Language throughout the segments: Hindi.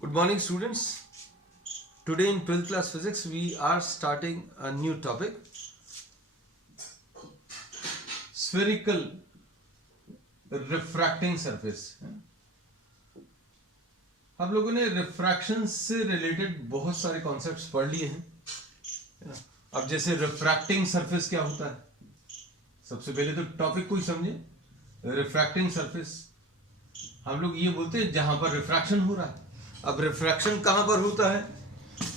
Good morning, students. Today in 12th class physics, we are starting a new topic, spherical refracting surface. हम लोगों ने रिफ्रैक्शन से रिलेटेड बहुत सारे कॉन्सेप्ट्स पढ़ लिए हैं, है ना। अब जैसे रिफ्रैक्टिंग सरफेस क्या होता है, सबसे पहले तो टॉपिक को ही समझे। रिफ्रैक्टिंग सरफेस हम लोग ये बोलते हैं जहां पर रिफ्रैक्शन हो रहा है। अब रिफ्रैक्शन कहां पर होता है?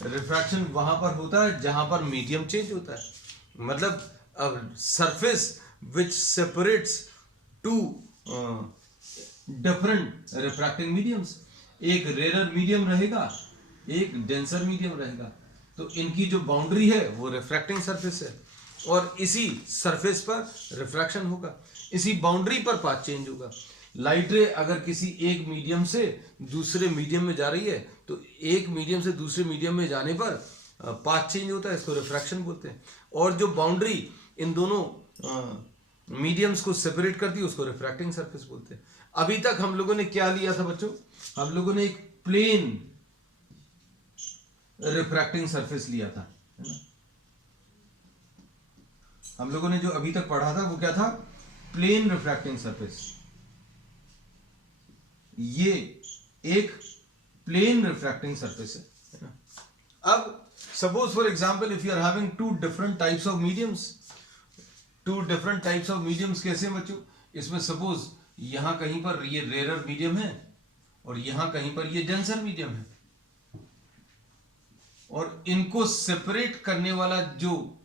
रिफ्रैक्शन वहां पर होता है जहां पर मीडियम चेंज होता है। मतलब अब surface which separates two different refracting mediums, एक रेयर मीडियम रहेगा, एक डेंसर मीडियम रहेगा। तो इनकी जो बाउंड्री है वो रिफ्रैक्टिंग सरफेस है, और इसी सरफेस पर रिफ्रैक्शन होगा, इसी बाउंड्री पर पाथ चेंज होगा। लाइट रे अगर किसी एक मीडियम से दूसरे मीडियम में जा रही है तो एक मीडियम से दूसरे मीडियम में जाने पर पाथ चेंज होता है, इसको रिफ्रैक्शन बोलते हैं। और जो बाउंड्री इन दोनों मीडियम्स को सेपरेट करती है उसको रिफ्रैक्टिंग सरफेस बोलते हैं। अभी तक हम लोगों ने क्या लिया था बच्चों? हम लोगों ने एक प्लेन रिफ्रैक्टिंग सरफेस लिया था, है ना। हम लोगों ने जो अभी तक पढ़ा था वो क्या था? Plane refracting surface. ये एक प्लेन रिफ्रैक्टिंग सरफेस है ना। अब suppose for example if you are having two different types of mediums, कैसे बच्चों? इसमें सपोज यहां कहीं पर ये रेयर मीडियम है और यहां कहीं पर ये डेंसर मीडियम है, और इनको सेपरेट करने वाला जो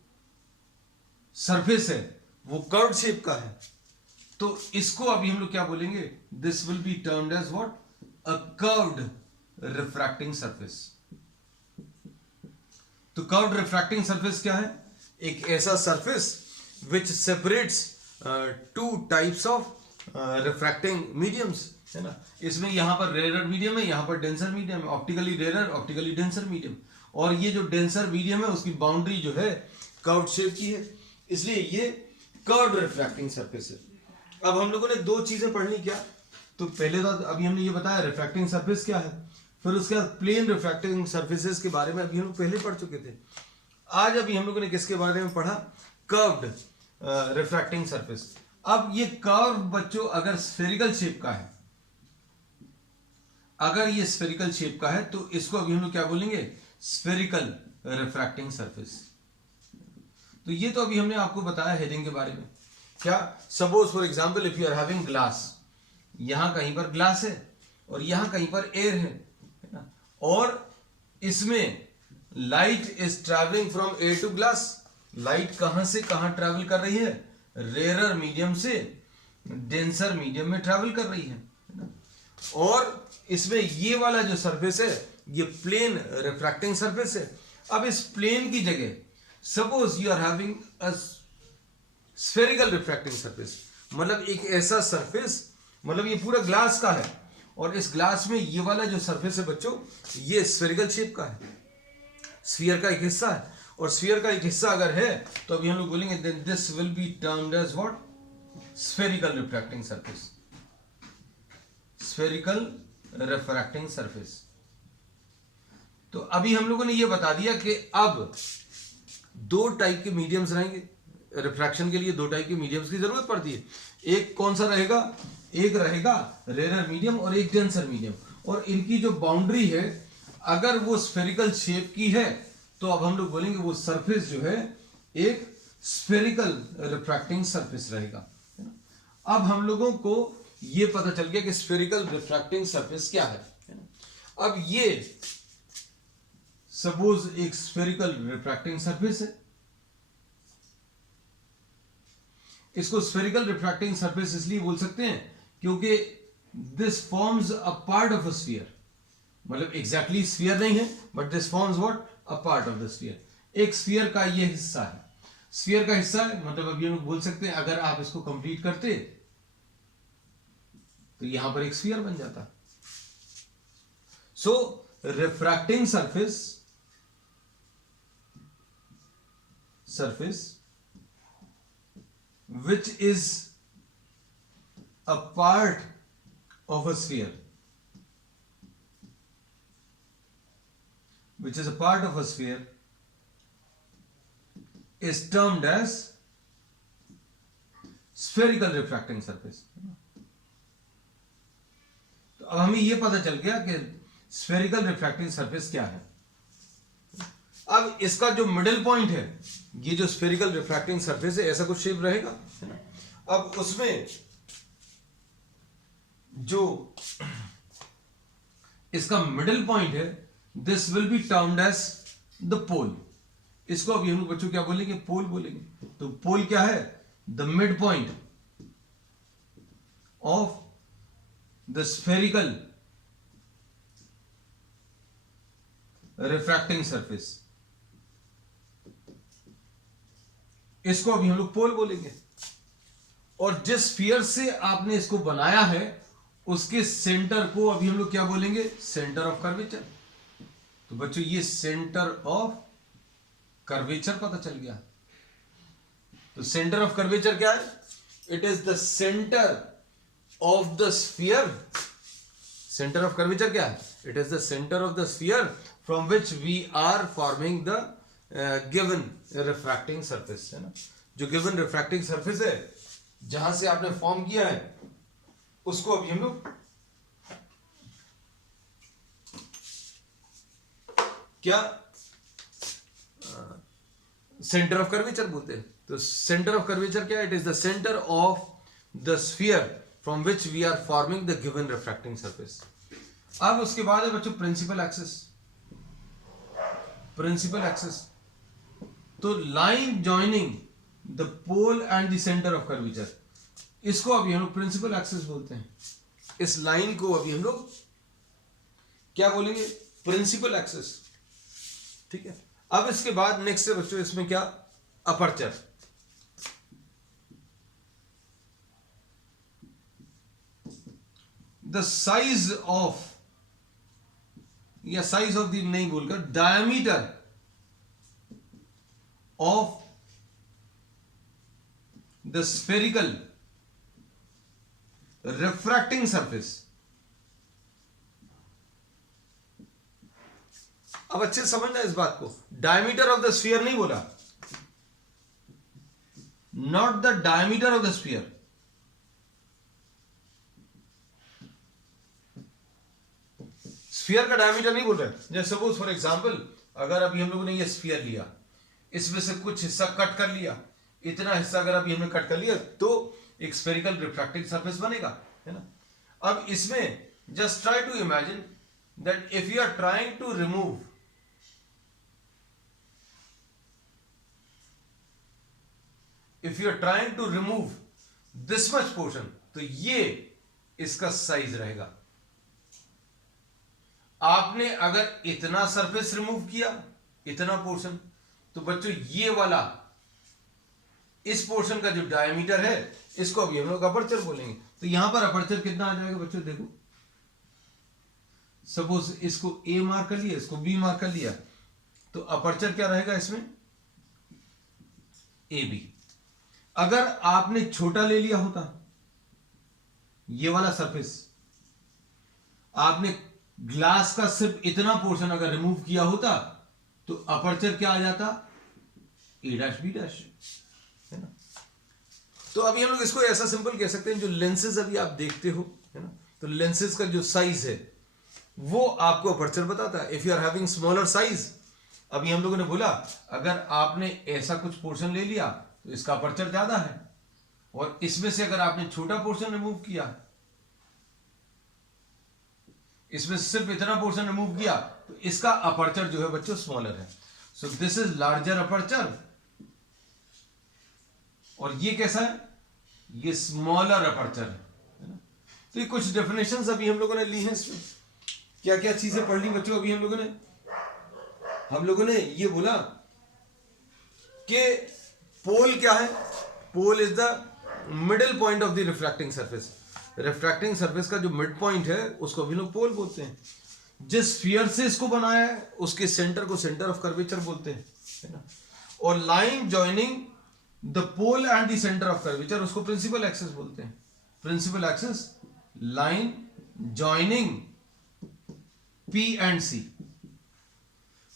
सरफेस है वो कर्व शेप का है। तो इसको अभी हम लोग क्या बोलेंगे? This will be termed as what? A curved refracting surface. तो कर्व्ड रिफ्रैक्टिंग सरफेस क्या है? एक ऐसा surface which separates two types of refracting mediums, है ना। इसमें यहां पर रेयर मीडियम है, यहां पर डेंसर मीडियम है, optically rare, optically denser medium. और ये जो डेंसर मीडियम है उसकी बाउंड्री जो है कर्व्ड शेप की है, इसलिए ये कर्व्ड रिफ्रैक्टिंग सरफेस है। अब हम लोगों ने दो चीजें पढ़नी क्या? तो पहले तो अभी हमने ये बताया रिफ्रैक्टिंग सरफेस क्या है, फिर उसके बाद प्लेन रिफ्रैक्टिंग सरफेसेस के बारे में अभी हम लोग पहले पढ़ चुके थे। आज अभी हम लोगों ने किसके बारे में पढ़ा? Curved refracting surface. अब ये कर्व बच्चों अगर स्फेरिकल शेप का है, अगर ये स्फेरिकल शेप का है तो इसको अभी हम लोग क्या बोलेंगे? Spherical refracting surface. तो ये तो अभी हमने आपको बताया हेडिंग के बारे में। क्या? Suppose for example if you are having glass, यहां कहीं पर ग्लास है और यहां कहीं पर एयर है ना, और इसमें light is travelling from air to glass. Light कहां से कहां ट्रैवल कर रही है? रेयर मीडियम से डेंसर मीडियम में ट्रैवल कर रही है ना? और इसमें ये वाला जो सरफेस है ये प्लेन रिफ्रैक्टिंग सरफेस है। अब इस प्लेन की जगह suppose you are having a spherical refracting surface, मतलब एक ऐसा सरफेस, मतलब ये पूरा ग्लास का है और इस ग्लास में ये वाला जो सरफेस है बच्चों ये स्फेरिकल शेप का है, स्फीयर का एक हिस्सा है। और स्फीयर का एक हिस्सा अगर है तो अभी हम लोग बोलेंगे then this will be termed as what? Spherical refracting surface. Spherical refracting surface. तो अभी हम लोगों ने ये बता दिया कि अब दो टाइप के मीडियम्स रहेंगे रिफ्रैक्शन के लिए। दो टाइप के मीडियम्स की जरूरत पड़ती है। एक कौन सा रहेगा? एक रहेगा रेयर मीडियम और एक डेंसर मीडियम। और इनकी जो बाउंड्री है अगर वो स्फेरिकल शेप की है तो अब हम लोग बोलेंगे वो सरफेस जो है एक स्फेरिकल रिफ्रैक्टिंग सरफेस रहेगा, है ना। अब हम लोगों को ये पता चल गया कि स्फेरिकल रिफ्रैक्टिंग सरफेस क्या है ना। अब ये सपोज एक स्फेरिकल रिफ्रैक्टिंग सरफेस है, इसको स्फेरिकल रिफ्रैक्टिंग सरफेस इसलिए बोल सकते हैं क्योंकि this forms a part of a sphere. मतलब एग्जैक्टली स्फीयर नहीं है but this forms what? A part of the sphere. एक स्फीयर का ये हिस्सा है, स्फीयर का हिस्सा है, मतलब अभी हम बोल सकते हैं अगर आप इसको कंप्लीट करते तो यहां पर एक स्फीयर बन जाता। So refracting surface which is a part of a sphere which is a part of a sphere is termed as spherical refracting surface. तो अब हमें यह पता चल गया कि spherical refracting surface क्या है. अब इसका जो मिडिल पॉइंट है, ये जो spherical refracting surface है, ऐसा कुछ शेप रहेगा, है ना. अब उसमें जो इसका मिडिल पॉइंट है, this will be termed as the pole. इसको अभी हम लोग बच्चों क्या बोलेंगे? पोल बोलेंगे. तो पोल क्या है? The mid point of the spherical refracting surface. इसको अभी हम लोग पोल बोलेंगे. और जिस स्फीयर से आपने इसको बनाया है, उसके सेंटर को अभी हम लोग क्या बोलेंगे? Centre of curvature. तो बच्चों ये सेंटर ऑफ कर्वेचर पता चल गया. तो सेंटर ऑफ कर्वेचर क्या है? It is the centre of the sphere. Centre of curvature क्या है? It is the centre of the sphere from which we are forming the given refracting surface, है ना. जो गिवन रिफ्रैक्टिंग सरफेस है, जहां से आपने फॉर्म किया है, उसको अभी हम लोग क्या सेंटर ऑफ कर्वेचर बोलते हैं. तो सेंटर ऑफ कर्वेचर क्या है? It is the centre of the sphere from which we are forming the given refracting surface. अब उसके बाद है बच्चों प्रिंसिपल एक्सिस. प्रिंसिपल एक्सिस तो line joining the pole and the centre of curvature, इसको अभी हम लोग प्रिंसिपल एक्सिस बोलते हैं. इस लाइन को अभी हम लोग क्या बोलेंगे? Principal axis. ठीक है. अब इसके बाद नेक्स्ट है बच्चों, इसमें क्या? अपर्चर. द साइज ऑफ, या साइज ऑफ द नहीं बोलकर, diameter of the spherical refracting surface. अब अच्छे से समझना इस बात को. डायमीटर ऑफ द स्फीयर नहीं बोला, not the diameter of the sphere. Sphere का डायमीटर नहीं बोल रहे. जैसे सपोज फॉर एग्जांपल, अगर अभी हम लोगों ने ये स्फीयर लिया, इसमें से कुछ हिस्सा कट कर लिया, इतना हिस्सा अगर अभी हमने कट कर लिया, तो एक स्फेरिकल रिफ्रैक्टिंग सरफेस बनेगा, है ना. अब इसमें just try to imagine that if you are trying to remove this much portion, तो ये इसका साइज रहेगा. आपने अगर इतना सरफेस रिमूव किया, इतना पोर्शन, तो बच्चों ये वाला इस पोर्शन का जो डायमीटर है, इसको अभी हम लोग अपर्चर बोलेंगे. तो यहां पर अपर्चर कितना आ जाएगा बच्चों? देखो, सपोज इसको ए मार्क कर लिया, इसको बी मार्क कर लिया, तो अपर्चर क्या रहेगा इसमें? A B. अगर आपने छोटा ले लिया होता, ये वाला सरफेस, आपने ग्लास का सिर्फ इतना पोर्शन अगर रिमूव किया होता, तो अपर्चर क्या आ जाता? ए डैश बी डैश, है ना. तो अभी हम लोग इसको ऐसा सिंपल कह सकते हैं, जो लेंसेज अभी आप देखते हो, है ना, तो लेंसेज का जो साइज है, वो आपको अपर्चर बताता है. If you are having smaller size, अभी हम लोगों ने बोला अगर आपने ऐसा कुछ पोर्शन ले लिया, तो इसका अपर्चर ज्यादा है, और इसमें से अगर आपने छोटा पोर्शन रिमूव किया, इसमें सिर्फ इतना पोर्शन रिमूव किया, तो इसका अपर्चर जो है बच्चों स्मॉलर है. So this is larger aperture. और ये कैसा है? ये स्मॉलर अपर्चर है ना. तो ये कुछ डेफिनेशंस अभी हम लोगों ने ली हैं. इसमें क्या क्या चीजें पढ़ ली बच्चों अभी हम लोगों ने ये बोला कि पोल क्या है? Pole is the middle point of the refracting surface. Refracting surface का जो मिड पॉइंट है, उसको भी लोग पोल बोलते हैं. जिस स्फीयर से इसको बनाया है, उसके सेंटर को सेंटर ऑफ कर्वेचर बोलते हैं, है ना. और line joining the pole and the centre of curvature, उसको प्रिंसिपल एक्सिस बोलते हैं. Principal axis, line joining P and C.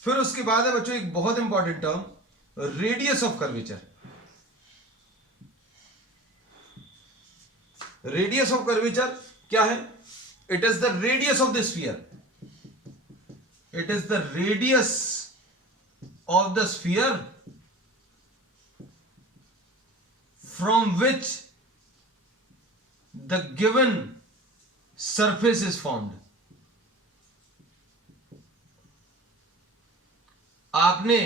फिर उसके बाद है बच्चों एक बहुत important term, radius of curvature. Radius of curvature क्या है? It is the radius of the sphere, it is the radius of the sphere from which the given surface is formed. आपने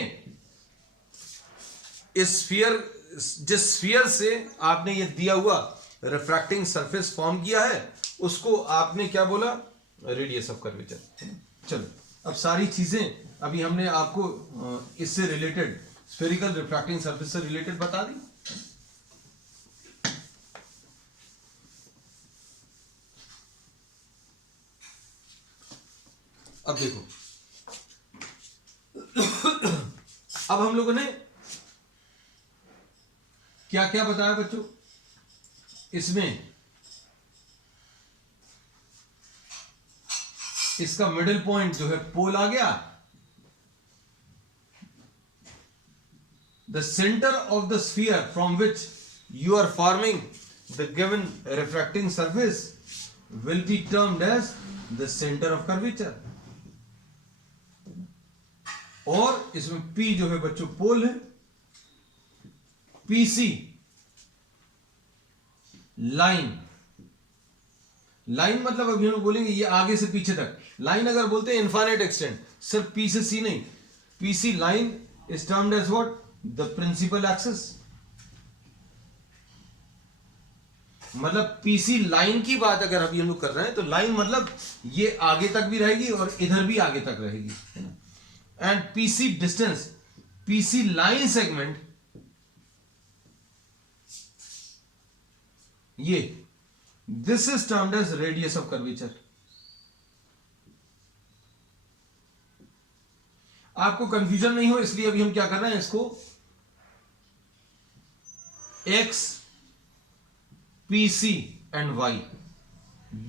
इस स्फीयर, जिस स्फीयर से आपने ये दिया हुआ रिफ्रैक्टिंग सरफेस फॉर्म किया है, उसको आपने क्या बोला? Radius of curvature. चलो, अब सारी चीजें अभी हमने आपको इससे रिलेटेड, स्फेरिकल रिफ्रैक्टिंग सरफेस से रिलेटेड बता दी। अब देखो, अब हम लोगों ने क्या क्या बताया बच्चों? इसमें इसका मिडिल पॉइंट जो है पोल आ गया, the centre of the sphere from which you are forming the given refracting surface will be termed as the centre of curvature. और इसमें P जो है बच्चों पोल है, PC लाइन। लाइन मतलब अभी हम बोलेंगे ये आगे से पीछे तक। लाइन अगर बोलते हैं इनफाइनाइट एक्सटेंट, सिर्फ P से C नहीं, PC line is termed as what? The principal axis. मतलब PC लाइन की बात अगर अभी हम लोग कर रहे हैं तो लाइन मतलब ये आगे तक भी रहेगी और इधर भी आगे तक रहेगी, है ना। And PC distance, PC line segment, ये this is termed as radius of curvature. आपको कंफ्यूजन नहीं हो इसलिए अभी हम क्या कर रहे हैं, इसको X, PC and Y,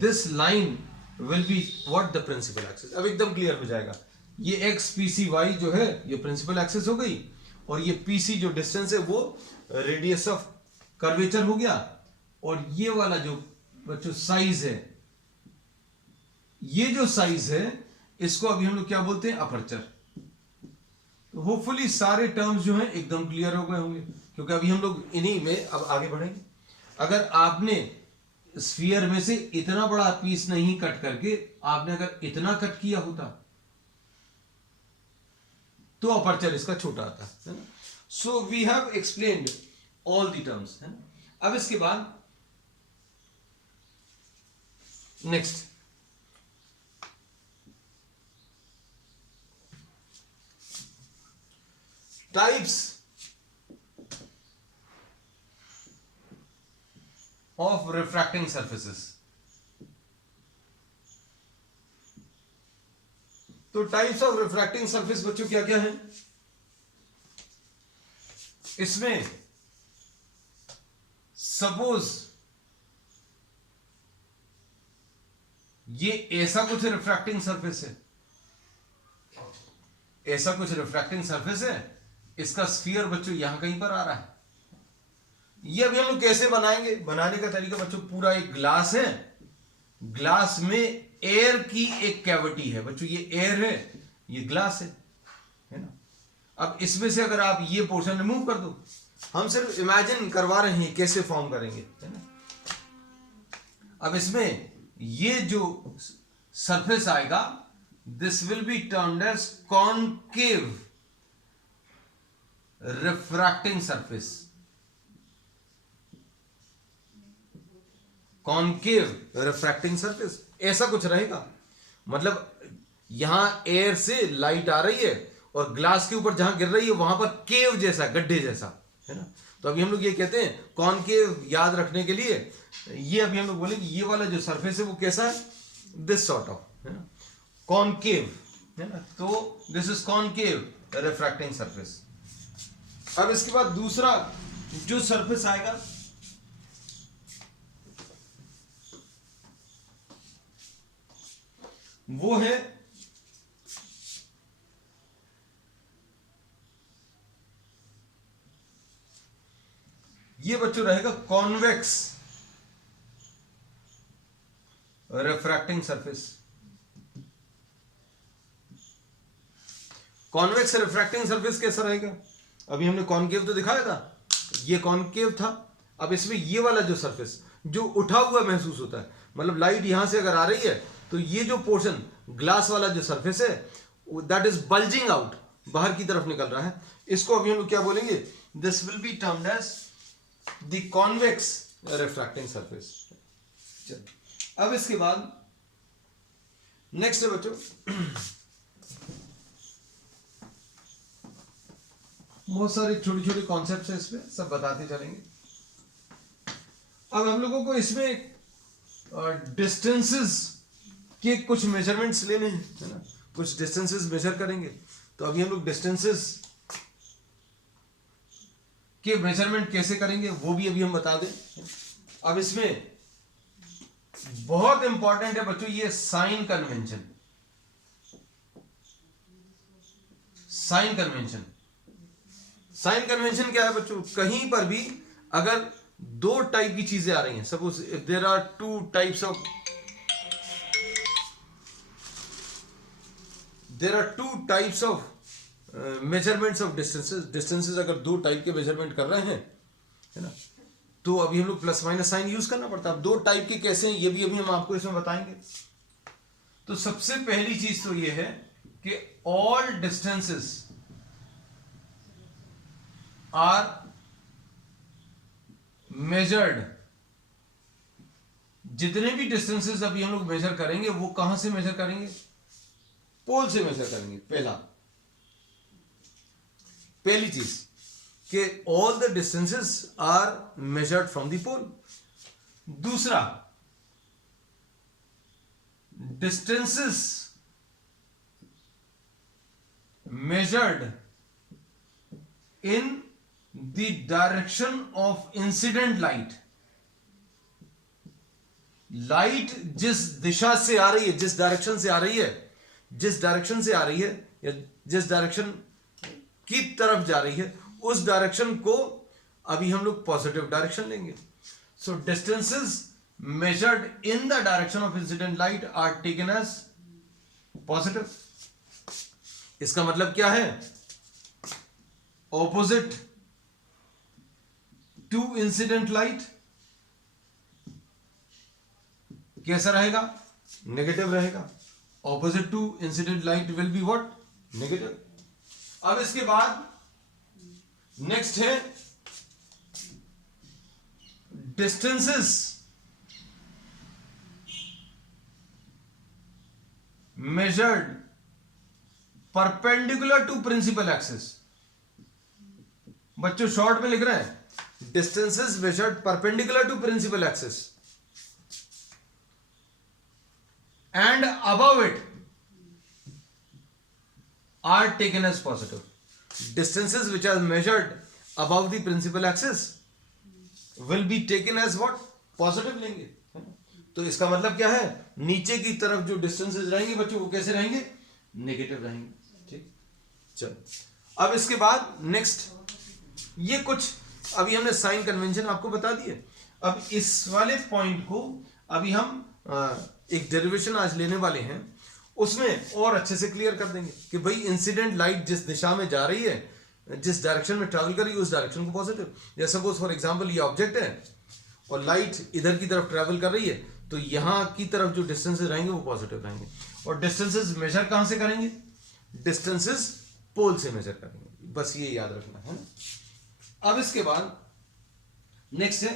this line will be what? The principal axis. अब एकदम क्लियर हो जाएगा। ये X, PC, Y जो है ये प्रिंसिपल एक्सिस हो गई, और ये PC जो डिस्टेंस है वो रेडियस ऑफ कर्वेचर हो गया, और ये वाला जो बच्चों साइज है, ये जो साइज है इसको अभी हम लोग क्या बोलते हैं? अपर्चर। तो होपफुली सारे टर्म्स जो हैं एकदम क्लियर हो गए होंगे, क्योंकि अभी हम लोग इन्हीं में अब आगे बढ़ेंगे। अगर आपने स्फीयर में से इतना बड़ा पीस नहीं कट करके आपने अगर इतना कट किया होता तो अपर्चर इसका छोटा आता है ना। So we have explained all the terms, है ना। अब इसके बाद next, types of refracting surfaces. तो टाइप्स ऑफ रिफ्रैक्टिंग सरफेस बच्चों क्या क्या है? इसमें सपोज ये ऐसा कुछ रिफ्रैक्टिंग सरफेस है, ऐसा कुछ रिफ्रैक्टिंग सरफेस है, इसका स्फीयर बच्चों यहां कहीं पर आ रहा है। ये अभी हम लोग कैसे बनाएंगे? बनाने का तरीका बच्चों, पूरा एक ग्लास है, ग्लास में एयर की एक कैविटी है बच्चों, ये एयर है, ये ग्लास है ना। अब इसमें से अगर आप ये पोर्शन रिमूव कर दो, हम सिर्फ इमेजिन करवा रहे हैं कैसे फॉर्म करेंगे, है ना। अब इसमें ये जो सरफेस आएगा, this will be termed as concave refracting surface. Concave refracting surface ऐसा कुछ रहेगा, मतलब यहां एयर से लाइट आ रही है और ग्लास के ऊपर जहां गिर रही है वहां पर केव जैसा, गड्ढे जैसा, है ना। तो अभी हम लोग ये कहते हैं कॉनकेव, याद रखने के लिए ये अभी हम लोग बोलेंगे ये वाला जो सरफेस है वो कैसा है? दिस सॉर्ट ऑफ, है ना, कॉनकेव, है ना। तो this is concave refracting surface. अब इसके बाद दूसरा जो सरफेस आएगा वो है ये बच्चों रहेगा convex refracting surface. Convex refracting surface कैसा रहेगा? अभी हमने कॉनकेव तो दिखाया था, ये कॉनकेव था। अब इसमें ये वाला जो सरफेस जो उठा हुआ महसूस होता है, मतलब लाइट यहां से अगर आ रही है तो ये जो पोर्शन ग्लास वाला जो सरफेस है दैट इज बल्जिंग आउट, बाहर की तरफ निकल रहा है, इसको अभी हम लोग क्या बोलेंगे? This will be termed as the convex refracting surface. अब इसके बाद नेक्स्ट है बच्चों बहुत सारे छोटे छोटे कॉन्सेप्ट्स है, इसमें सब बताते चलेंगे। अब हम लोगों को इसमें डिस्टेंसेस के कुछ मेजरमेंट्स लेने हैं, है ना, कुछ डिस्टेंसेस मेजर करेंगे। तो अभी हम लोग डिस्टेंसेस के मेजरमेंट कैसे करेंगे वो भी अभी हम बता दें। अब इसमें बहुत इंपॉर्टेंट है बच्चों ये sign convention. Sign convention, sign convention क्या है बच्चों? कहीं पर भी अगर दो टाइप की चीजें आ रही हैं, suppose if there are two types of measurements of distances अगर दो टाइप के मेजरमेंट कर रहे हैं, है ना, तो अभी हम लोग प्लस माइनस साइन यूज करना पड़ता है। अब दो टाइप के कैसे हैं ये भी अभी हम आपको इसमें बताएंगे। तो सबसे पहली चीज तो ये है कि ऑल डिस्टेंसेस आर मेजर्ड। जितने भी डिस्टेंसेस अभी हम लोग मेजर करेंगे वो कहां से मेजर करेंगे? पोल से मेजर करेंगे। पहली चीज कि all the distances are measured from the pole. दूसरा, distances measured in the direction of incident light। Light जिस दिशा से आ रही है, जिस डायरेक्शन से आ रही है, जिस डायरेक्शन से आ रही है या जिस डायरेक्शन की तरफ जा रही है, उस डायरेक्शन को अभी हम लोग पॉजिटिव डायरेक्शन लेंगे। So distances measured in the direction of incident light are taken as positive. इसका मतलब क्या है? ऑपोजिट टू इंसिडेंट लाइट कैसा रहेगा? नेगेटिव रहेगा। Opposite to incident light will be what? Negative. अब इसके बाद नेक्स्ट है distances measured perpendicular to principal axis. बच्चों शॉर्ट में लिख रहे हैं distances measured perpendicular to principal axis and above it are taken as positive. Distances which are measured above the principal axis will be taken as what? Positive लेंगे। तो इसका मतलब क्या है? नीचे की तरफ जो डिस्टेंसेस रहेंगे बच्चों वो कैसे रहेंगे? नेगेटिव रहेंगे। ठीक, चलो अब इसके बाद नेक्स्ट ये कुछ अभी हमने साइन कन्वेंशन आपको बता दिए। अब इस वाले पॉइंट को अभी हम एक डेरिवेशन आज लेने वाले हैं, उसमें और अच्छे से क्लियर कर देंगे कि भाई इंसिडेंट लाइट जिस दिशा में जा रही है, जिस डायरेक्शन में ट्रैवल कर रही है, उस डायरेक्शन को पॉजिटिव। जैसे सपोज फॉर एग्जांपल ये ऑब्जेक्ट है और लाइट इधर की तरफ ट्रैवल कर रही है, तो यहां की तरफ जो डिस्टेंसेस रहेंगे वो पॉजिटिव रहेंगे। और डिस्टेंसेस मेजर कहां से करेंगे? डिस्टेंसेस पोल से मेजर करेंगे। बस ये याद रखना है ना। अब इसके बाद नेक्स्ट है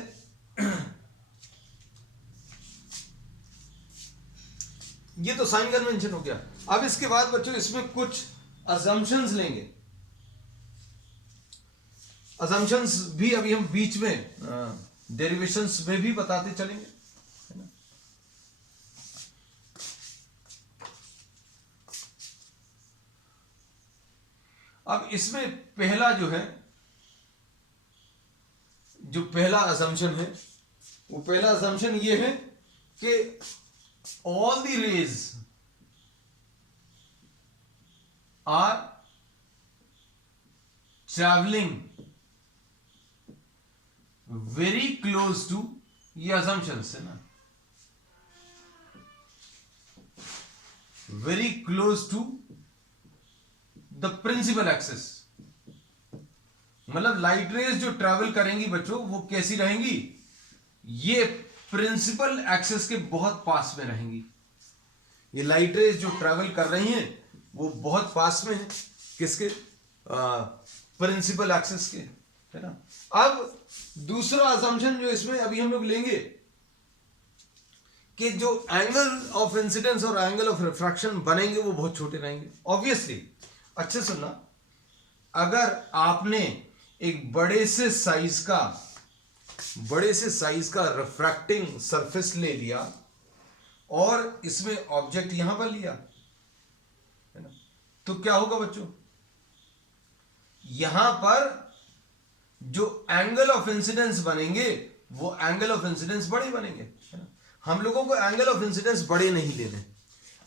ये तो साइन कन्वेंशन हो गया। अब इसके बाद बच्चों इसमें कुछ अजम्पशंस लेंगे। अजम्पशंस भी अभी हम बीच में डेरिवेशंस में भी बताते चलेंगे, है ना। अब इसमें पहला जो है, जो पहला अजम्पशन है, वो पहला अजम्पशन ये है कि all the rays are traveling very close to, ये असम्पशन है ना, very close to the principal axis, मतलब लाइट रेज जो ट्रैवल करेंगी बच्चों वो कैसी रहेंगी, ये प्रिंसिपल एक्सिस के बहुत पास में रहेंगी। ये लाइट रेज जो ट्रैवल कर रही हैं वो बहुत पास में है किसके, प्रिंसिपल एक्सिस के, है ना। अब दूसरा असम्पशन जो इसमें अभी हम लोग लेंगे कि जो एंगल ऑफ इंसिडेंस और एंगल ऑफ रिफ्रैक्शन बनेंगे वो बहुत छोटे रहेंगे। ऑब्वियसली अच्छे सुनना, अगर आपने एक बड़े से साइज का रिफ्रैक्टिंग सरफेस ले लिया और इसमें ऑब्जेक्ट यहां पर लिया, है ना, तो क्या होगा बच्चों, यहां पर जो एंगल ऑफ इंसिडेंस बनेंगे वो एंगल ऑफ इंसिडेंस बड़े बनेंगे, है ना। हम लोगों को एंगल ऑफ इंसिडेंस बड़े नहीं लेने।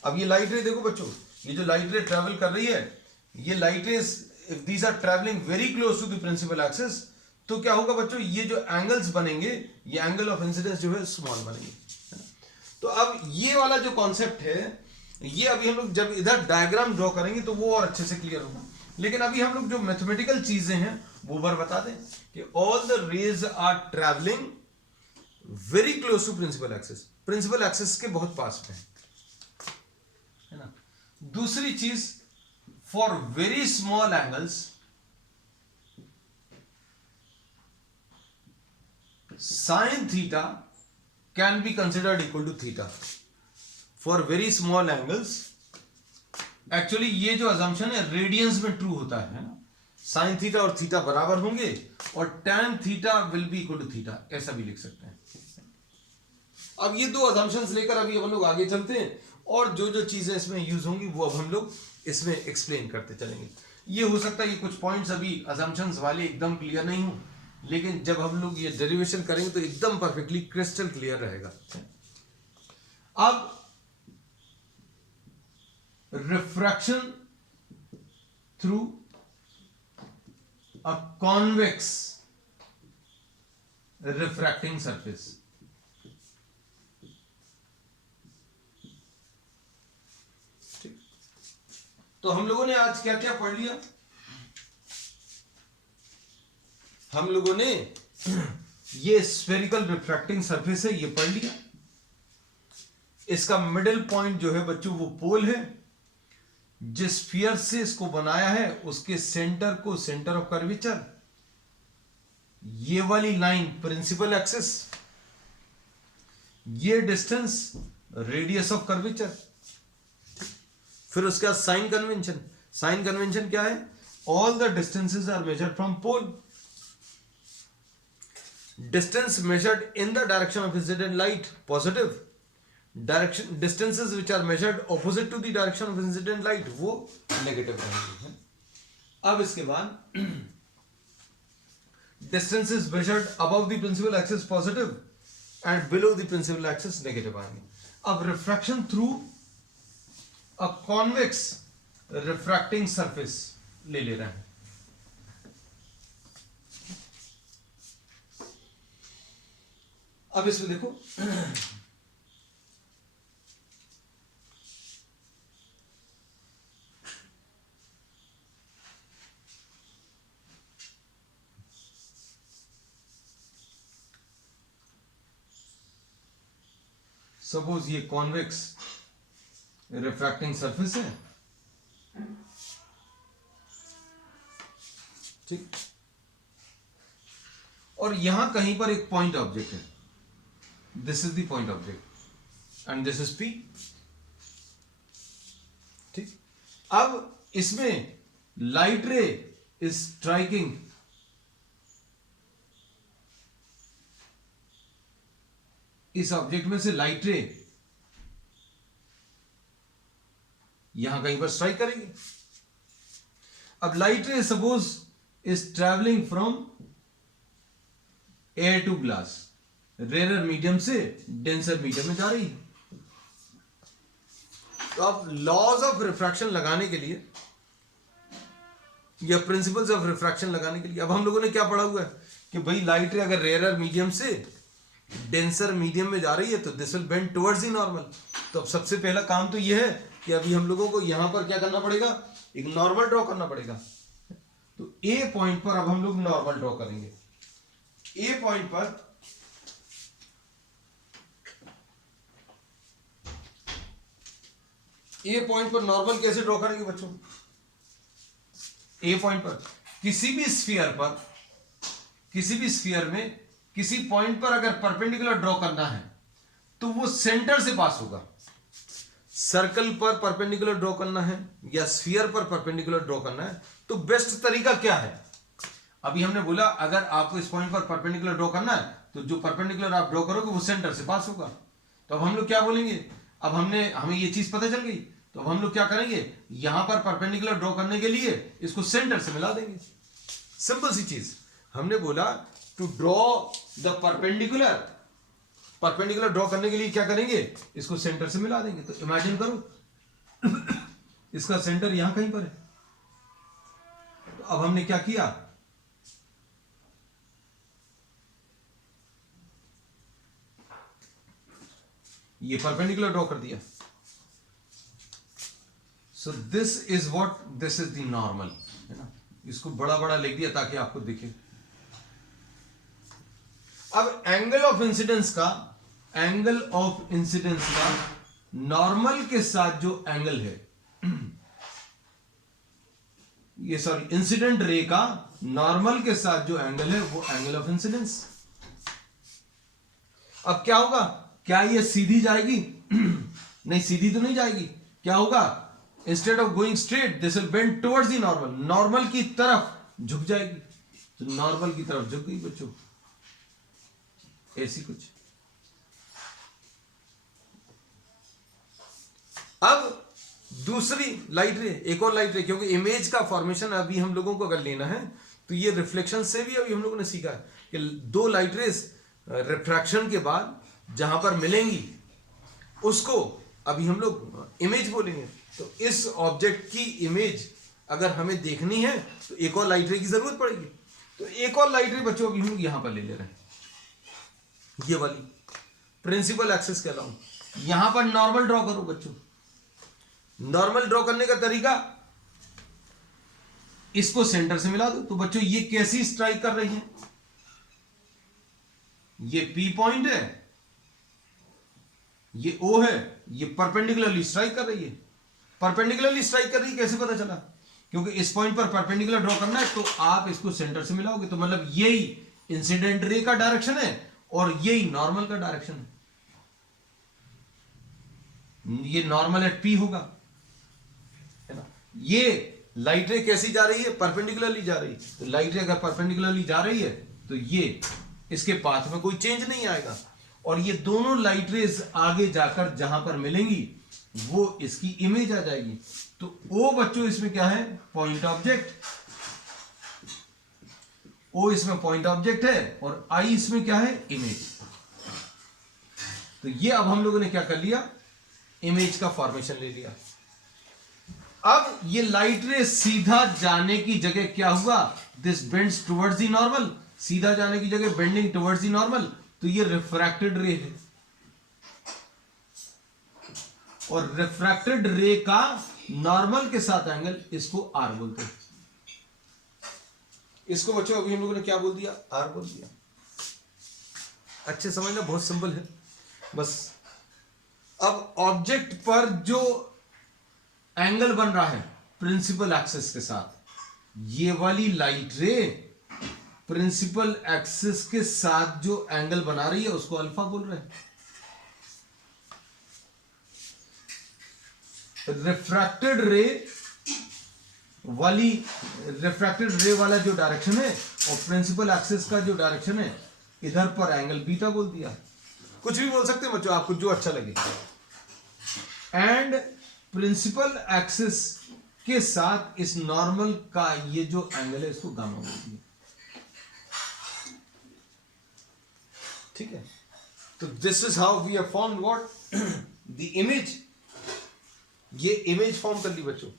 अब ये लाइट रे देखो बच्चों, ये जो लाइट रे ट्रैवल कर रही है, ये light rays if these are travelling very close to the principal axis, तो क्या होगा बच्चों, ये जो एंगल्स बनेंगे ये एंगल ऑफ इंसिडेंस जो है स्मॉल बनेंगे, है ना। तो अब ये वाला जो कॉन्सेप्ट है, ये अभी हम लोग जब इधर डायग्राम ड्रॉ करेंगे तो वो और अच्छे से क्लियर होगा। लेकिन अभी हम लोग जो मैथमेटिकल चीजें हैं वो बार बता दें कि all the rays are travelling very close to principal axis के बहुत पास में, है ना। दूसरी चीज, for very small angles sin theta can be considered equal to theta. For very small angles, actually ये जो assumption है रेडियंस में ट्रू होता है ना, sin थीटा और थीटा बराबर होंगे और tan theta will be equal to theta, ऐसा भी लिख सकते हैं। अब ये दो assumptions लेकर अभी हम लोग आगे चलते हैं और जो जो चीजें इसमें यूज होंगी वो अब हम लोग इसमें एक्सप्लेन करते चलेंगे। ये हो सकता है कि कुछ पॉइंट्स अभी assumptions वाले एकदम क्लियर नहीं हो, लेकिन जब हम लोग ये डेरिवेशन करेंगे तो एकदम परफेक्टली क्रिस्टल क्लियर रहेगा। अब refraction through a convex refracting surface, ठीक। तो हम लोगों ने आज क्या क्या पढ़ लिया, हम लोगों ने ये स्फेरिकल रिफ्रैक्टिंग सरफेस है ये पढ़ लिया, इसका मिडिल पॉइंट जो है बच्चों वो पोल है, जिस स्फीयर से इसको बनाया है उसके सेंटर को सेंटर ऑफ कर्वेचर, ये वाली लाइन प्रिंसिपल एक्सिस, ये डिस्टेंस रेडियस ऑफ कर्वेचर। फिर उसके बाद साइन कन्वेंशन, साइन कन्वेंशन क्या है, all the distances are measured from pole, distance measured in the direction of incident light positive, direction distances which are measured opposite to the direction of incident light वो negative रहेंगे। अब इसके बाद distances measured above the principal axis positive and below the principal axis negative आएंगे। अब refraction through a convex refracting surface ले रहे हैं। अब इसमें देखो सपोज ये कॉन्वेक्स रिफ्रैक्टिंग सरफेस है, ठीक, और यहां कहीं पर एक पॉइंट ऑब्जेक्ट है, this is the point object and this is P, ठीक। अब इसमें लाइट रे इज स्ट्राइकिंग इस ऑब्जेक्ट में से, लाइट रे यहां कहीं पर स्ट्राइक करेगी। अब light ray suppose is travelling from air to glass, rare medium से डेंसर मीडियम में जा रही है। तो अब लॉज ऑफ रिफ्रैक्शन लगाने के लिए या प्रिंसिपल्स ऑफ रिफ्रैक्शन लगाने के लिए अब हम लोगों ने क्या पढ़ा हुआ है कि भाई लाइट रे अगर रेयरर मीडियम से डेंसर मीडियम में जा रही है तो this will bend towards the normal. तो अब सबसे पहला काम तो यह है कि अभी हम लोगों को यहां पर क्या करना पड़ेगा, एक नॉर्मल ड्रॉ करना पड़ेगा। तो ए पॉइंट पर अब हम लोग नॉर्मल ड्रॉ करेंगे। ए पॉइंट पर नॉर्मल कैसे ड्रॉ करेंगे बच्चों? ए पॉइंट पर किसी भी स्फीयर में किसी पॉइंट पर अगर परपेंडिकुलर ड्रॉ करना है तो वो सेंटर से पास होगा। सर्कल पर परपेंडिकुलर ड्रॉ करना है या स्फीयर पर परपेंडिकुलर ड्रॉ करना है तो बेस्ट तरीका क्या है? अभी हमने बोला अगर आपको इस पॉइंट पर परपेंडिकुलर ड्रॉ करना है तो जो परपेंडिकुलर आप ड्रॉ करोगे वो सेंटर से पास होगा। तो अब हम लोग क्या बोलेंगे, अब हमें ये चीज पता चल गई, तो अब हम लोग क्या करेंगे, यहां पर परपेंडिकुलर ड्रॉ करने के लिए इसको सेंटर से मिला देंगे। सिंपल सी चीज, हमने बोला to draw the perpendicular draw करने के लिए क्या करेंगे, इसको सेंटर से मिला देंगे। तो इमेजिन करो इसका सेंटर यहां कहीं पर है। तो अब हमने क्या किया, ये परपेंडिकुलर ड्रॉ कर दिया। So this is the normal, है ना। इसको बड़ा बड़ा लिख दिया ताकि आपको दिखे। अब एंगल ऑफ इंसिडेंस का नॉर्मल के साथ जो एंगल है, ये सॉरी इंसिडेंट रे का नॉर्मल के साथ जो एंगल है वो एंगल ऑफ इंसिडेंस। अब क्या होगा, क्या ये सीधी जाएगी? नहीं, सीधी तो नहीं जाएगी। क्या होगा, instead of going straight this will bend towards the normal, normal की तरफ झुक जाएगी। तो नॉर्मल की तरफ झुक गई बच्चों, ऐसी कुछ। अब दूसरी लाइट रे, एक और लाइट रे, क्योंकि इमेज का फॉर्मेशन अभी हम लोगों को अगर लेना है तो ये रिफ्लेक्शन से भी अभी हम लोगों ने सीखा है कि दो लाइट रेज रिफ्रैक्शन के बाद जहां पर मिलेंगी उसको अभी हम लोग इमेज बोलेंगे। तो इस ऑब्जेक्ट की इमेज अगर हमें देखनी है तो एक और लाइट रे की जरूरत पड़ेगी। तो एक और लाइट रे बच्चों अभी हम लोग यहां पर ले रहे हैं, ये वाली प्रिंसिपल एक्सिस कहलाऊं। यहां पर नॉर्मल ड्रॉ करो बच्चों। नॉर्मल ड्रॉ करने का तरीका, इसको सेंटर से मिला दो। तो बच्चों ये कैसी स्ट्राइक कर रही है, ये पी पॉइंट है, ये ओ है, ये परपेंडिकुलरली स्ट्राइक कर रही है। परपेंडिकुलरली स्ट्राइक कर रही है, कैसे पता चला? क्योंकि इस पॉइंट पर परपेंडिकुलर ड्रॉ करना है तो आप इसको सेंटर से मिलाओगे। तो मतलब यही इंसिडेंट रे का डायरेक्शन है और यही नॉर्मल का डायरेक्शन है। ये नॉर्मल एट पी होगा, है ना। ये लाइट रे कैसी जा रही है, परपेंडिकुलरली जा रही है। तो लाइट रे अगर परपेंडिकुलरली जा रही है तो ये इसके पाथ में कोई चेंज नहीं आएगा। और ये दोनों लाइट रेज आगे जाकर जहां पर मिलेंगी वो इसकी इमेज आ जाएगी। तो ओ बच्चों इसमें क्या है, पॉइंट ऑब्जेक्ट। ओ इसमें पॉइंट ऑब्जेक्ट है और आई इसमें क्या है, इमेज। तो ये अब हम लोगों ने क्या कर लिया, इमेज का फॉर्मेशन ले लिया। अब ये लाइट रे सीधा जाने की जगह क्या हुआ, this bends towards the normal. सीधा जाने की जगह बेंडिंग टुवर्ड्स द नॉर्मल, तो ये रिफ्रैक्टेड रे है। और रिफ्रैक्टेड रे का नॉर्मल के साथ एंगल, इसको आर बोलते हैं। इसको बच्चों अभी हम लोगों ने क्या बोल दिया, आर बोल दिया। अच्छे समझना, बहुत सिंपल है बस। अब ऑब्जेक्ट पर जो एंगल बन रहा है प्रिंसिपल एक्सिस के साथ, ये वाली लाइट रे प्रिंसिपल एक्सिस के साथ जो एंगल बना रही है उसको अल्फा बोल रहे हैं। रिफ्रैक्टेड रे वाला जो डायरेक्शन है और प्रिंसिपल एक्सिस का जो डायरेक्शन है, इधर पर एंगल बीटा बोल दिया। कुछ भी बोल सकते हैं बच्चों, आपको जो अच्छा लगे। एंड प्रिंसिपल एक्सिस के साथ इस नॉर्मल का ये जो एंगल है इसको गामा बोल दिया। ठीक है, तो this is how we have formed what, the image. ये इमेज फॉर्म कर ली बच्चों।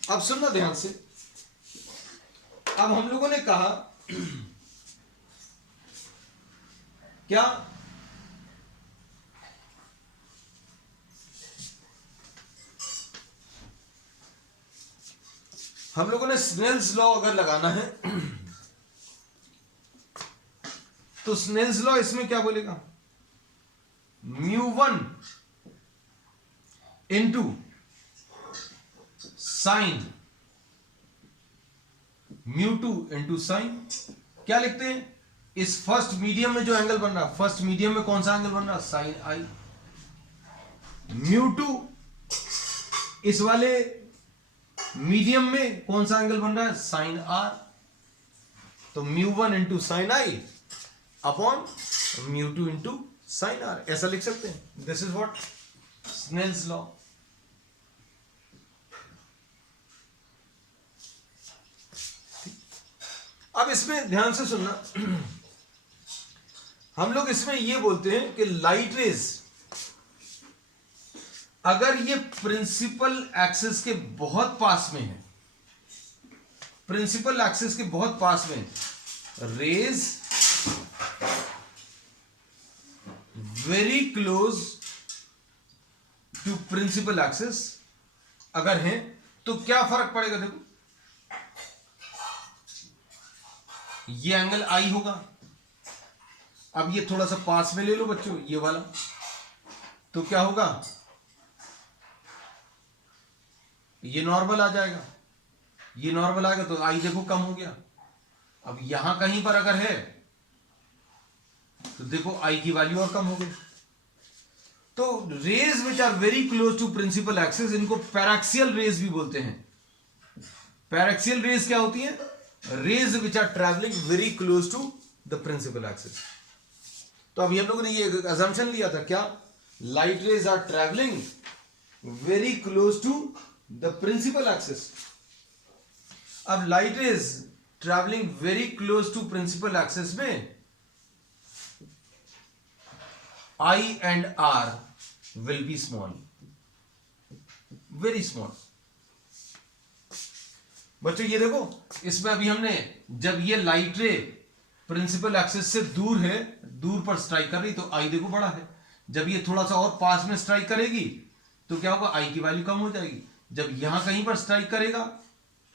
अब सुनना ध्यान से। अब हम लोगों ने कहा क्या हम लोगों ने स्नेल्स लॉ अगर लगाना है तो स्नेल्स लॉ इसमें क्या बोलेगा, μ1 इंटू साइन μ2 इंटू साइन, क्या लिखते हैं, इस फर्स्ट मीडियम में जो एंगल बन रहा, फर्स्ट मीडियम में कौन सा एंगल बन रहा, साइन आई, μ2 इस वाले मीडियम में कौन सा एंगल बन रहा है, साइन आर, तो μ1 into sine i upon μ2 into sine r, ऐसा लिख सकते हैं। This is what Snell's law. अब इसमें ध्यान से सुनना, हम लोग इसमें यह बोलते हैं कि लाइट रेज अगर ये प्रिंसिपल एक्सिस के बहुत पास में है, प्रिंसिपल एक्सिस के बहुत पास में, rays very close to principal axis अगर है तो क्या फर्क पड़ेगा, देखो ये एंगल आई होगा, अब ये थोड़ा सा पास में ले लो बच्चों ये वाला, तो क्या होगा, ये नॉर्मल आ जाएगा, ये नॉर्मल आएगा तो आई देखो कम हो गया। अब यहां कहीं पर अगर है तो देखो आई की वैल्यू और कम हो गई। तो rays which are very close to principal axis, इनको पैराक्सियल रेज भी बोलते हैं। पैराक्सियल रेज क्या होती है, rays which are travelling very close to the principal axis. तो अभी हम लोगों ने ये अजम्पशन लिया था, क्या, light rays are travelling very close to the principal axis. अब light rays travelling very close to principal axis में I and R will be small, very small। बच्चों ये देखो इसमें अभी हमने, जब ये लाइट रे प्रिंसिपल एक्सिस से दूर है, दूर पर स्ट्राइक कर रही, तो I देखो बड़ा है। जब ये थोड़ा सा और पास में स्ट्राइक करेगी तो क्या होगा, I की वैल्यू कम हो जाएगी। जब यहां कहीं पर स्ट्राइक करेगा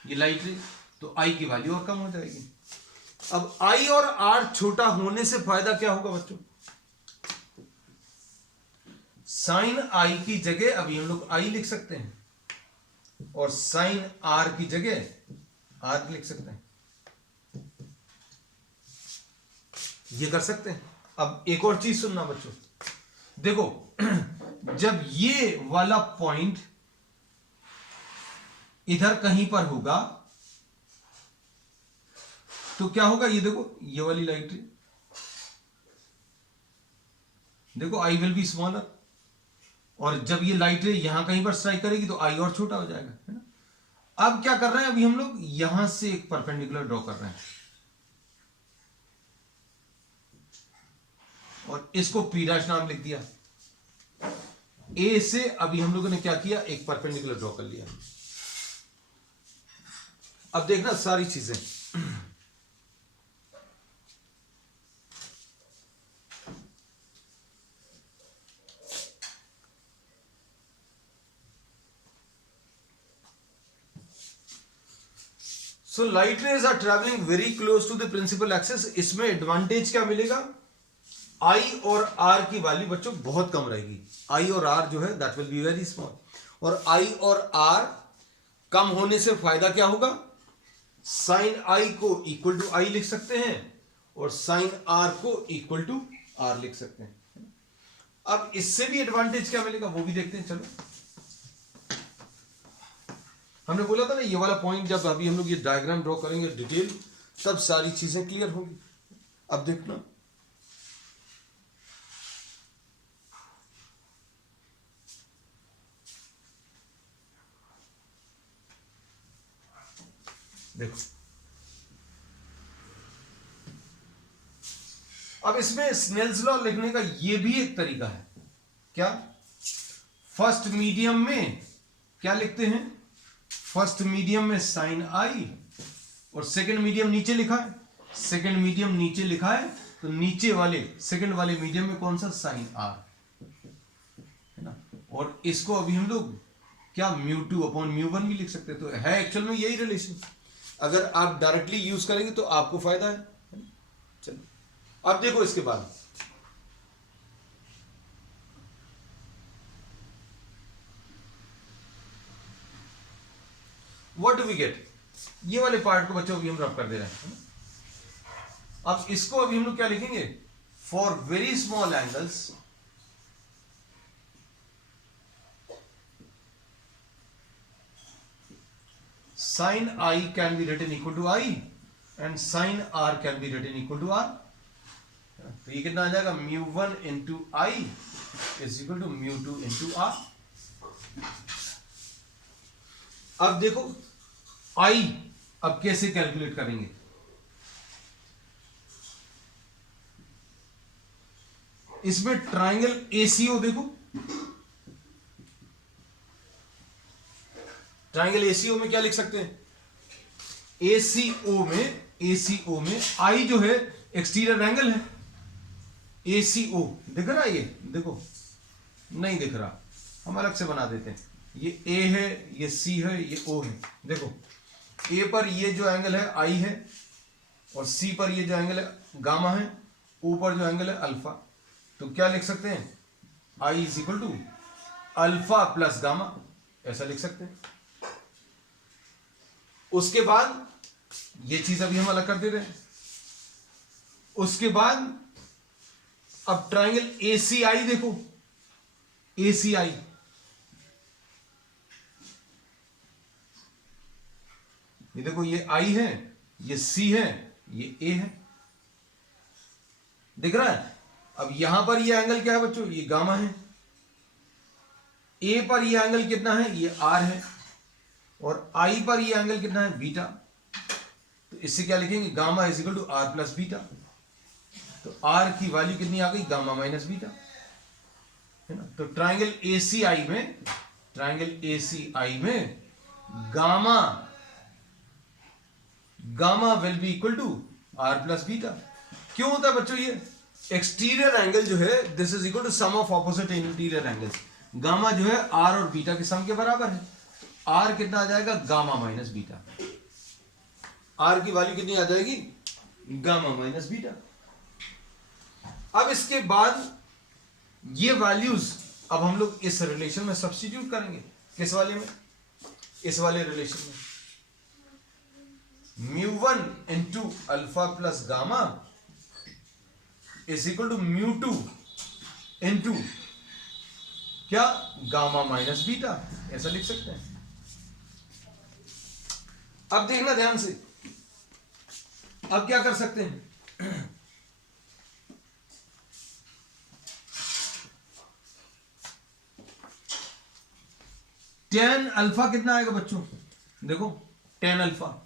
ये लाइट रे तो I की वैल्यू और कम हो जाएगी। अब I और R छोटा होने से फायदा क्या होगा बच्चों, साइन आई की जगह अभी हम लोग आई लिख सकते हैं और साइन आर की जगह आर लिख सकते हैं, ये कर सकते हैं। अब एक और चीज सुनना बच्चों, देखो जब ये वाला पॉइंट इधर कहीं पर होगा तो क्या होगा, ये देखो ये वाली लाइट देखो आई विल बी स्मॉलर, और जब ये लाइट रे यहां कहीं पर स्ट्राइक करेगी तो आई और छोटा हो जाएगा, है ना। अब क्या कर रहे हैं, अभी हम लोग यहां से एक परपेंडिकुलर ड्रॉ कर रहे हैं और इसको P' नाम लिख दिया। ए से अभी हम लोगों ने क्या किया, एक परपेंडिकुलर ड्रॉ कर लिया। अब देखना सारी चीजें, so light rays are travelling very close to the principal axis. इसमें एडवांटेज क्या मिलेगा, आई और आर की वैल्यू बच्चों बहुत कम रहेगी। आई और आर जो है that will be very small, और आई और आर कम होने से फायदा क्या होगा, साइन आई को इक्वल टू आई लिख सकते हैं और साइन आर को इक्वल टू आर लिख सकते हैं। अब इससे भी एडवांटेज क्या मिलेगा वो भी देखते हैं। चलो हमने बोला था ना ये वाला पॉइंट, जब अभी हम लोग ये डायग्राम ड्रॉ करेंगे डिटेल, तब सारी चीजें क्लियर होंगी। अब देखना, देखो अब इसमें स्नेल्स लॉ लिखने का ये भी एक तरीका है। क्या, फर्स्ट मीडियम में क्या लिखते हैं, फर्स्ट मीडियम में साइन आई, और सेकंड मीडियम नीचे लिखा है, सेकंड मीडियम नीचे लिखा है तो नीचे वाले सेकंड वाले मीडियम में कौन सा, साइन आर, है ना। और इसको अभी हम लोग क्या म्यू 2 अपॉन म्यू 1 भी लिख सकते हैं। तो है एक्चुअल में यही रिलेशन। अगर आप डायरेक्टली यूज करेंगे तो आपको फायदा है। चलो अब देखो इसके बाद व्हाट डू वी गेट। ये वाले पार्ट को बच्चों अभी हम रब कर दे रहे हैं। अब इसको अभी हम लोग क्या लिखेंगे, for very small angles sin I can be written equal to I and sin R can be written equal to R। तो ये कितना आ जाएगा, μ1 into I is equal to μ2 into R। अब देखो I अब कैसे कैलकुलेट करेंगे। इसमें ट्राइंगल ACO देखो, ट्राइंगल ACO में क्या लिख सकते हैं, ACO में I जो है एक्सटीरियर एंगल है। ACO दिख रहा है, ये देखो नहीं दिख रहा, हम अलग से बना देते हैं। ये A है, ये C है, ये O है। देखो A पर ये जो एंगल है I है, और C पर ये जो एंगल है गामा है, O पर जो एंगल है अल्फा। तो क्या लिख सकते हैं, I is equal to alpha plus gamma, ऐसा लिख सकते हैं। उसके बाद ये चीज अभी हम अलग कर दे रहे हैं। उसके बाद अब ट्राइंगल ACI देखो, ACI ये देखो, ये I है, ये C है, ये A है, दिख रहा है। अब यहां पर ये एंगल क्या है बच्चों, ये गामा है। A पर ये एंगल कितना है, ये R है, और I पर ये एंगल कितना है, बीटा। तो इससे क्या लिखेंगे, gamma is equal to R plus beta. तो R की वैल्यू कितनी आ गई, गामा माइनस बीटा, है ना। तो ट्राइंगल ACI में gamma will be equal to R plus beta. क्यों होता है बच्चों, ये एक्सटीरियर एंगल जो है this is equal to sum of opposite interior angles. Gamma जो है R और बीटा के सम के बराबर है। R कितना आ जाएगा, गामा माइनस बीटा। R की वैल्यू कितनी आ जाएगी, गामा माइनस बीटा। अब इसके बाद ये वैल्यूज अब हम लोग इस रिलेशन में सब्स्टिट्यूट करेंगे। किस वाले में, इस वाले रिलेशन में। μ1 into alpha plus gamma is equal to μ2 into क्या, गामा माइनस बीटा, ऐसा लिख सकते हैं। अब देखना ध्यान से, अब क्या कर सकते हैं, tan अल्फा कितना आएगा बच्चों, देखो tan alpha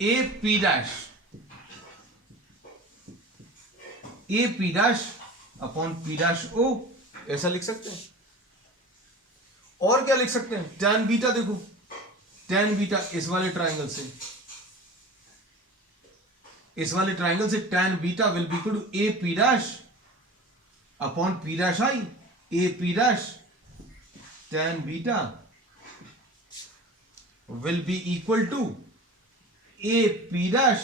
A P dash upon P dash O, ऐसा लिख सकते हैं। और क्या लिख सकते हैं, tan बीटा देखो, tan बीटा इस वाले ट्राइंगल से tan beta will be equal to A P dash upon P dash I. A P dash tan beta will be equal to A P dash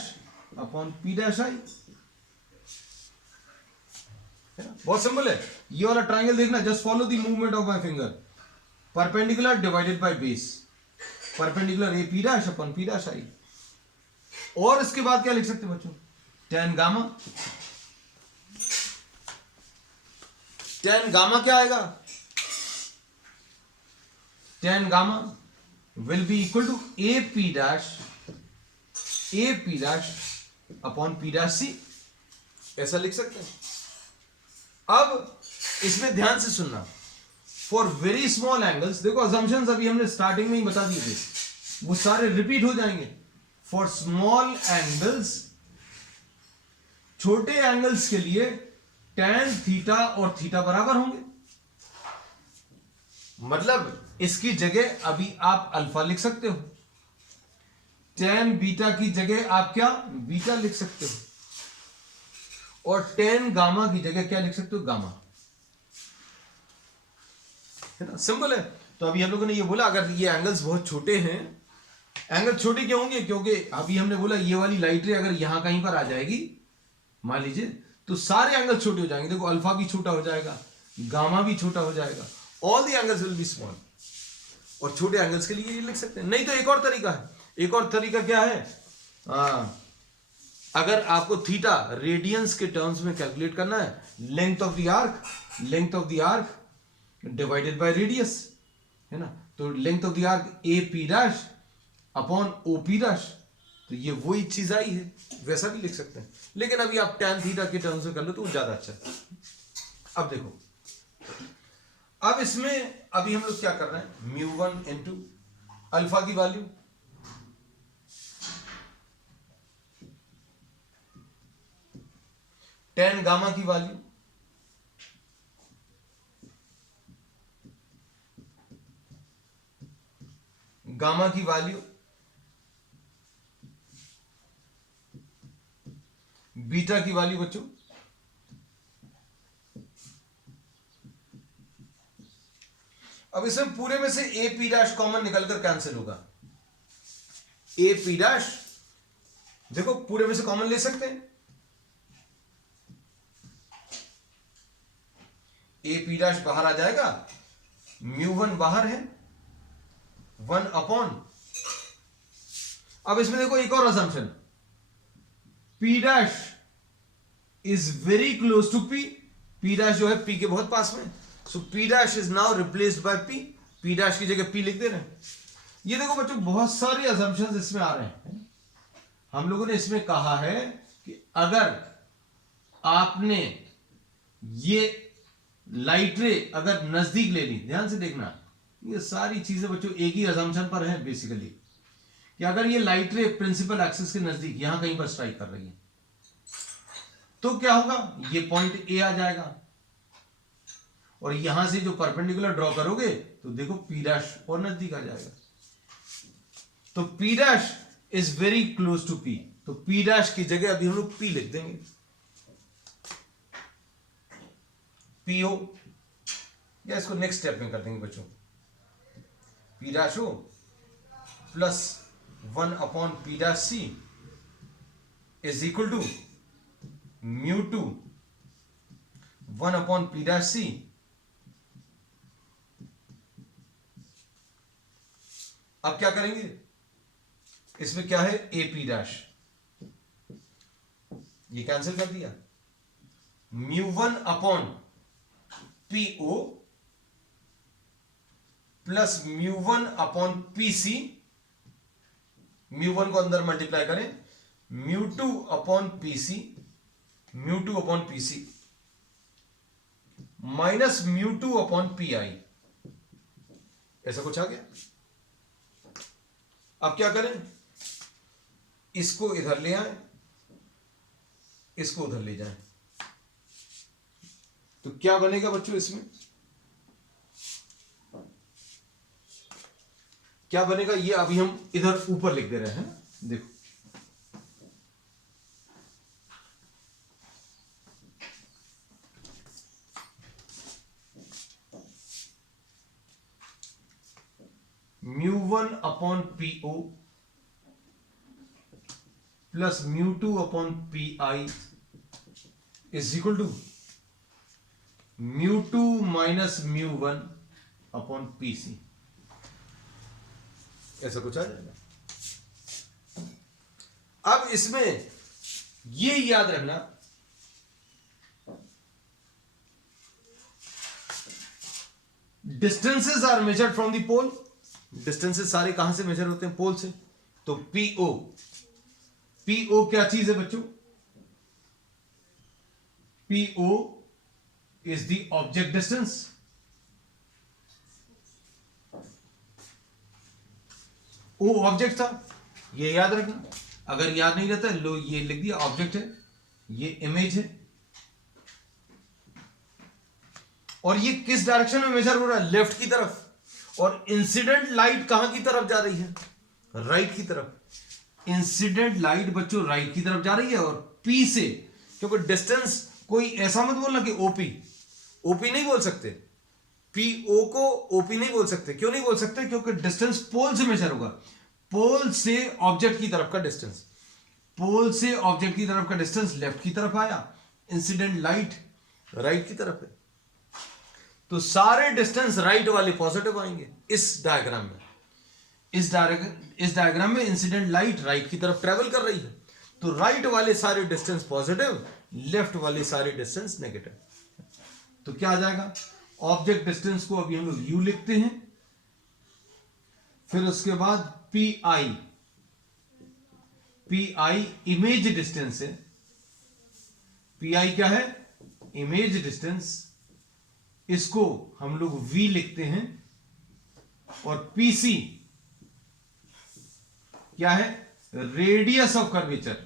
upon P dash I. बहुत सिंपल है। ये वाला ट्राइंगल देखना, just follow the movement of my finger, perpendicular divided by base, perpendicular A P dash upon P dash I. और इसके बाद क्या लिख सकते हैं बच्चों, tan गामा क्या आएगा, tan gamma will be equal to A P dash upon P dash C, ऐसा लिख सकते हैं। अब इसमें ध्यान से सुनना, फॉर वेरी स्मॉल एंगल्स, देखो अजम्पशंस अभी हमने स्टार्टिंग में ही बता दिए थे, वो सारे रिपीट हो जाएंगे। फॉर स्मॉल एंगल्स, छोटे एंगल्स के लिए tan थीटा और थीटा बराबर होंगे। मतलब इसकी जगह अभी आप अल्फा लिख सकते हो, tan बीटा की जगह आप क्या, बीटा लिख सकते हो। और tan गामा की जगह क्या लिख सकते हो, गामा, है ना, सिंपल है। तो अभी हम लोगों ने ये बोला अगर ये एंगल्स बहुत छोटे हैं, एंगल छोटे क्यों होंगे, क्योंकि अभी हमने बोला ये वाली लाइट रे अगर यहां कहीं पर आ जाएगी मान लीजिए तो सारे एंगल छोटे हो जाएंगे। देखो अल्फा भी छोटा हो जाएगा, गामा भी छोटा हो जाएगा, all the angles will be small. और छोटे एंगल्स के लिए ये लिख सकते हैं। नहीं तो एक और तरीका है, एक और तरीका क्या है, अगर आपको थीटा रेडियंस के टर्म्स में कैलकुलेट करना है, length of the arc divided by radius, है ना, तो length of the arc A P dash upon O P dash, तो ये वही चीज आई है, वैसा भी लिख सकते हैं। लेकिन अभी आप tan थीटा के टर्म्स में कर लो तो वो ज्यादा अच्छा है। अब देखो, अब इसमें अभी हम लोग क्या कर रहे हैं, μ1 इंटू अल्फा की वैल्यू, tan गामा की वैल्यू, गामा की वैल्यू, बीटा की वैल्यू बच्चों, अब इसमें पूरे में से ए पी डैश कॉमन निकलकर कैंसिल होगा। ए पी डैश देखो पूरे में से कॉमन ले सकते हैं, ए पी डैश बाहर आ जाएगा, μ1 बाहर है, 1 अपॉन, अब इसमें देखो एक और assumption, P dash is very close to P, P dash जो है P के बहुत पास में, so P dash is now replaced by P, P dash की जगह P लिख दे रहे हैं। ये देखो बच्चों बहुत सारे असम्पशंस इसमें आ रहे हैं। हम लोगों ने इसमें कहा है कि अगर आपने ये लाइट रे अगर नजदीक ले ली, ध्यान से देखना, ये सारी चीजें बच्चों एक ही असम्पशन पर है बेसिकली, कि अगर ये लाइट रे प्रिंसिपल एक्सिस के नजदीक यहां कहीं पर स्ट्राइक कर रही है तो क्या होगा, ये पॉइंट ए आ जाएगा, और यहां से जो परपेंडिकुलर ड्रॉ करोगे तो देखो P डैश और नजदीक आ जाएगा, तो P dash is very close to P, तो P डैश की जगह अभी हम लोग P लिख देंगे, PO, या इसको नेक्स्ट स्टेप में कर देंगे बच्चों, P dash O plus 1 upon P dash C is equal to μ2 1 upon P dash C, अब क्या करेंगे, इसमें क्या है ए पी डैश, ये कैंसिल कर दिया, μ1 upon PO plus μ1 upon PC, μ1 को अंदर मल्टीप्लाई करें, μ2 upon PC, μ2 upon PC minus μ2 upon PI, ऐसा कुछ आ गया। अब क्या करें, इसको इधर ले आए, इसको उधर ले जाएं, तो क्या बनेगा बच्चों, इसमें क्या बनेगा, ये अभी हम इधर ऊपर लिख दे रहे हैं, देखो μ1 upon PO plus μ2 upon PI is equal to μ2 minus μ1 upon PC, ऐसा कुछ आ जाएगा। अब इसमें ये याद रखना, distances are measured from the pole, distances सारे कहां से मेजर होते हैं, पोल से, तो PO क्या चीज है बच्चों, PO is the object distance, O object था, ये याद रखना, अगर याद नहीं रहता लो ये लिख दिया, ऑब्जेक्ट है, ये इमेज है, और ये किस डायरेक्शन में मेजर हो रहा है, लेफ्ट की तरफ, और इंसिडेंट लाइट कहां की तरफ जा रही है, राइट की तरफ, इंसिडेंट लाइट बच्चों राइट की तरफ जा रही है, और P से क्योंकि डिस्टेंस कोई ऐसा मत बोलना कि ओपी, ओपी नहीं बोल सकते, पीओ को ओपी नहीं बोल सकते। क्यों नहीं बोल सकते? क्योंकि डिस्टेंस पोल से मेजर होगा, पोल से ऑब्जेक्ट की तरफ का डिस्टेंस, पोल से ऑब्जेक्ट की तरफ का डिस्टेंस लेफ्ट की तरफ आया, इंसिडेंट लाइट राइट की तरफ है, तो सारे डिस्टेंस राइट वाले पॉजिटिव आएंगे इस डायग्राम में। इस डायग्राम में इंसिडेंट लाइट राइट की तरफ ट्रेवल कर रही है, तो राइट वाले सारे डिस्टेंस पॉजिटिव, लेफ्ट वाले सारे डिस्टेंस नेगेटिव। तो क्या आ जाएगा? ऑब्जेक्ट डिस्टेंस को अभी हम लोग यू लिखते हैं, फिर उसके बाद P I, P I image distance है, पी आई क्या है? इमेज डिस्टेंस, इसको हम लोग v लिखते हैं, और पीसी क्या है? रेडियस ऑफ कर्वेचर,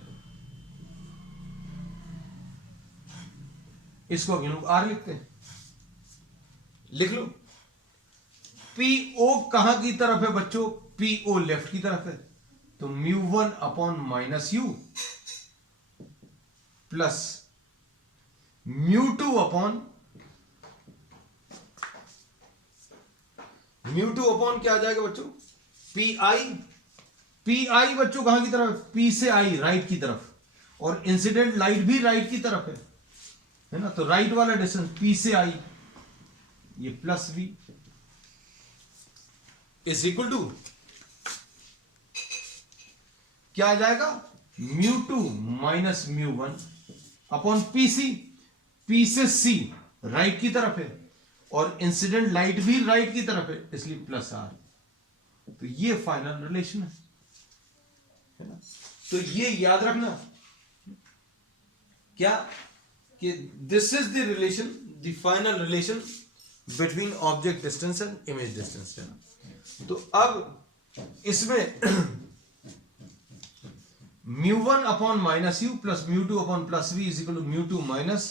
इसको अभी हम लोग r लिखते हैं। लिख लो। पीओ कहां की तरफ है बच्चों? पीओ लेफ्ट की तरफ है, तो μ1 upon minus u plus μ2 upon क्या आ जाएगा बच्चों? पी आई, पी आई बच्चों कहां की तरफ? पी से आई राइट की तरफ, और इंसिडेंट लाइट भी राइट की तरफ है ना, तो राइट वाला डिस्टेंस पी से आई, ये plus we is equal to क्या आ जाएगा? μ2 माइनस μ1 अपॉन पीसी, पी से सी राइट की तरफ है, और इंसिडेंट लाइट भी राइट की तरफ है, इसलिए प्लस आर। तो ये फाइनल रिलेशन है ना। तो ये याद रखना क्या कि this is the relation, the final relation between object distance and image distance है ना। तो अब इसमें μ1 upon minus u plus μ2 upon plus we is equal to μ2 minus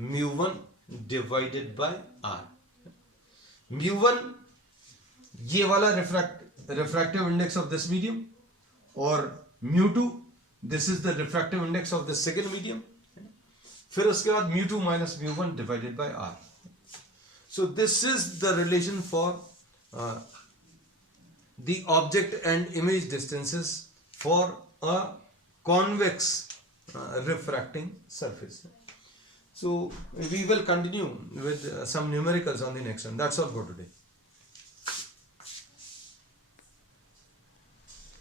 μ1 divided by r. μ1 ये वाला refractive index of this medium, और μ2 this is the refractive index of the second medium, फिर उसके बाद μ2 minus μ1 divided by r. So this is the relation for the object and image distances for a convex refracting surface. So we will continue with some numericals on the next one. That's all for today.